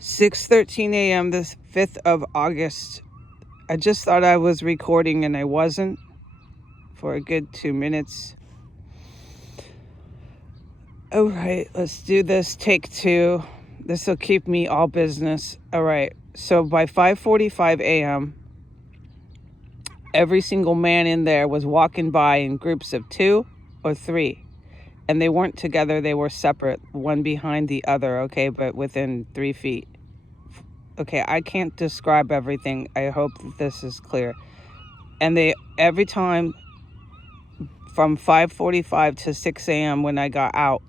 6:13 a.m. the 5th of August. I just thought I was recording and I wasn't for a good 2 minutes. All right, let's do this. Take 2. This will keep me all business. All right. So by 5:45 a.m., every single man in there was walking by in groups of 2 or 3. And they weren't together. They were separate, one behind the other, okay, but within 3 feet. Okay, I can't describe everything. I hope that this is clear. And they, every time from 5:45 to 6 a.m. when I got out,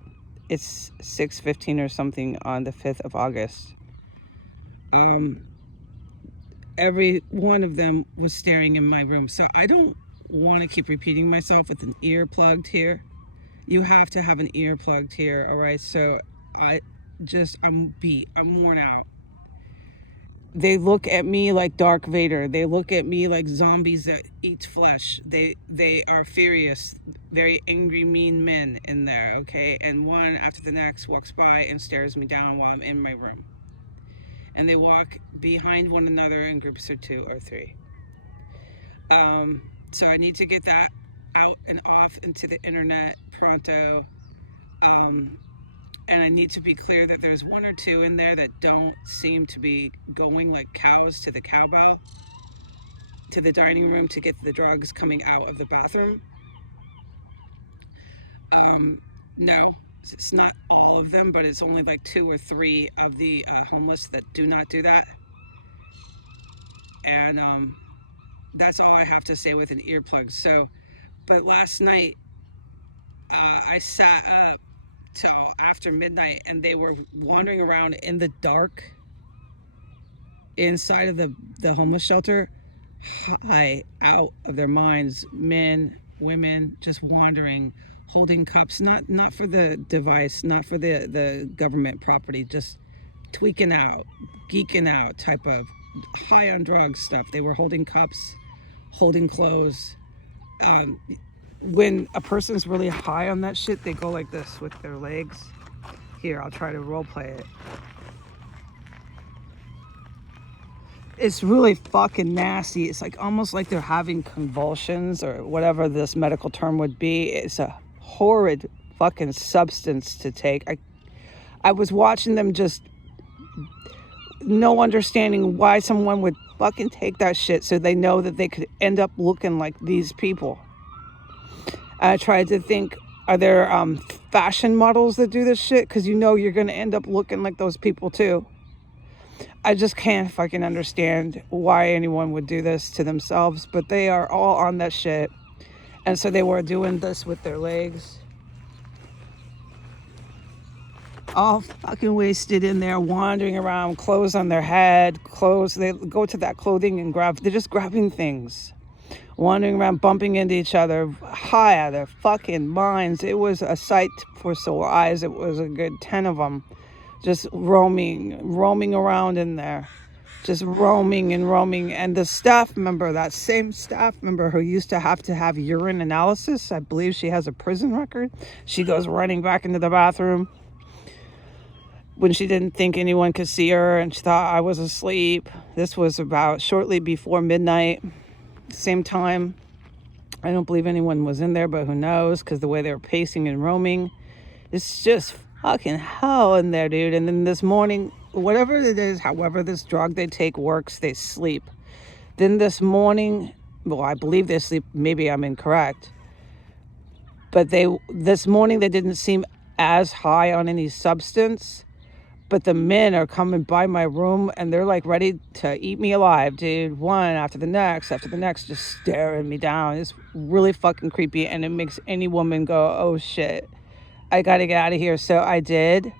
it's 6:15 or something on the 5th of August. Every one of them was staring in my room. So I don't want to keep repeating myself with an ear plugged here. You have to have an ear plugged here, all right? So I'm beat. I'm worn out. They look at me like Darth Vader. They look at me like zombies that eat flesh. They are furious, very angry, mean men in there, okay? And one after the next walks by and stares me down while I'm in my room. And they walk behind one another in groups of 2 or 3. So I need to get that out and off into the internet pronto. And I need to be clear that there's 1 or 2 in there that don't seem to be going like cows to the cowbell, to the dining room to get the drugs coming out of the bathroom. No, it's not all of them, but it's only like 2 or 3 of the homeless that do not do that. And that's all I have to say with an earplug. So, but last night, I sat up till after midnight and they were wandering around in the dark inside of the homeless shelter, high out of their minds, men, women, just wandering, holding cups, not for the device, not for the government property, just tweaking out, geeking out type of high on drugs stuff. They were holding cups, holding clothes. When a person's really high on that shit, they go like this with their legs. Here, I'll try to role play it. It's really fucking nasty. It's like almost like they're having convulsions or whatever this medical term would be. It's a horrid fucking substance to take. I was watching them, just no understanding why someone would fucking take that shit so they know that they could end up looking like these people. I tried to think, are there fashion models that do this shit? Because you know you're going to end up looking like those people too. I just can't fucking understand why anyone would do this to themselves, but they are all on that shit. And so they were doing this with their legs. All fucking wasted in there, wandering around, clothes on their head, clothes. They go to that clothing and they're just grabbing things. Wandering around, bumping into each other, high out of their fucking minds. It was a sight for sore eyes. It was a good 10 of them just roaming around in there, just roaming. And the staff member, that same staff member who used to have urine analysis, I believe she has a prison record, she goes running back into the bathroom when she didn't think anyone could see her and she thought I was asleep. This was about shortly before midnight. Same time. I don't believe anyone was in there, but who knows, because the way they were pacing and roaming, it's just fucking hell in there, dude. And then this morning, whatever it is, however this drug they take works, they sleep. Then this morning, well, I believe they sleep, maybe I'm incorrect, but this morning they didn't seem as high on any substance. But the men are coming by my room and they're like ready to eat me alive, dude. One after the next, just staring me down. It's really fucking creepy, and it makes any woman go, oh shit, I gotta get out of here. So I did,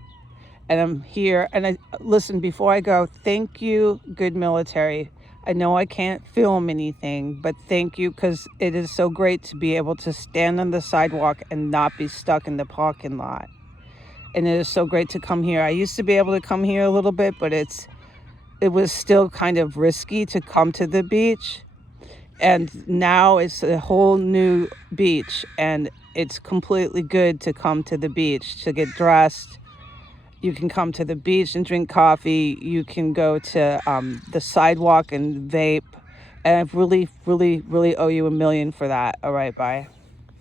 and I'm here. And listen, before I go, thank you, good military. I know I can't film anything, but thank you, because it is so great to be able to stand on the sidewalk and not be stuck in the parking lot. And it is so great to come here. I used to be able to come here a little bit, but it was still kind of risky to come to the beach. And now it's a whole new beach, and it's completely good to come to the beach, to get dressed, You can come to the beach and drink coffee. You can go to the sidewalk and vape. And I really, really, really owe you $1 million for that. All right, bye.